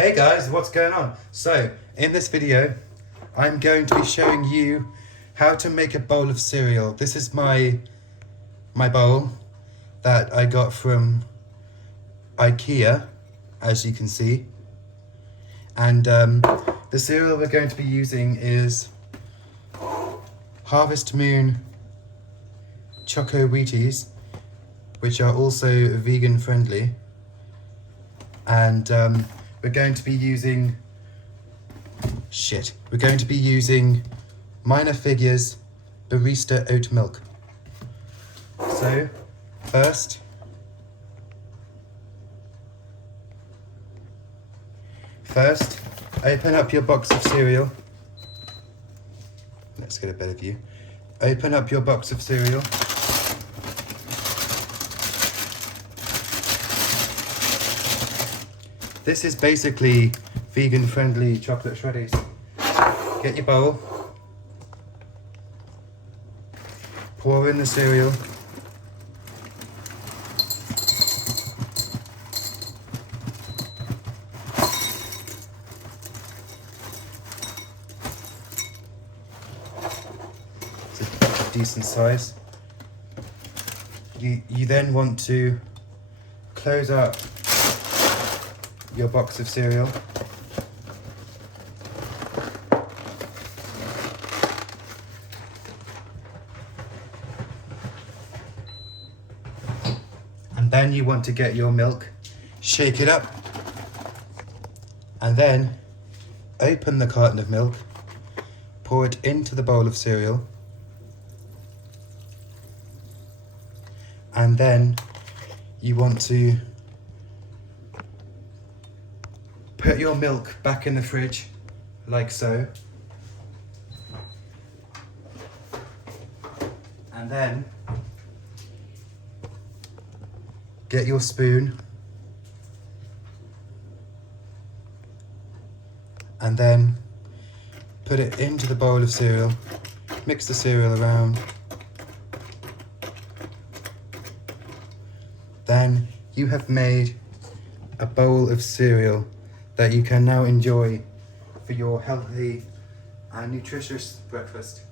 Hey guys, what's going on? So, in this video, I'm going to be showing you how to make a bowl of cereal. This is my bowl that I got from IKEA, as you can see. And the cereal we're going to be using is Harvest Moon Choco Wheaties, which are also vegan friendly. And we're going to be using Minor Figures Barista Oat Milk. So, first open up your box of cereal. Let's get a better view. Open up your box of cereal. This is basically vegan-friendly chocolate shreddies. Get your bowl. Pour in the cereal. It's a decent size. You then want to close up your box of cereal. And then you want to get your milk, shake it up, and then open the carton of milk, pour it into the bowl of cereal, and then you want to put your milk back in the fridge, like so. And then get your spoon and then put it into the bowl of cereal. Mix the cereal around. Then you have made a bowl of cereal that you can now enjoy for your healthy and nutritious breakfast.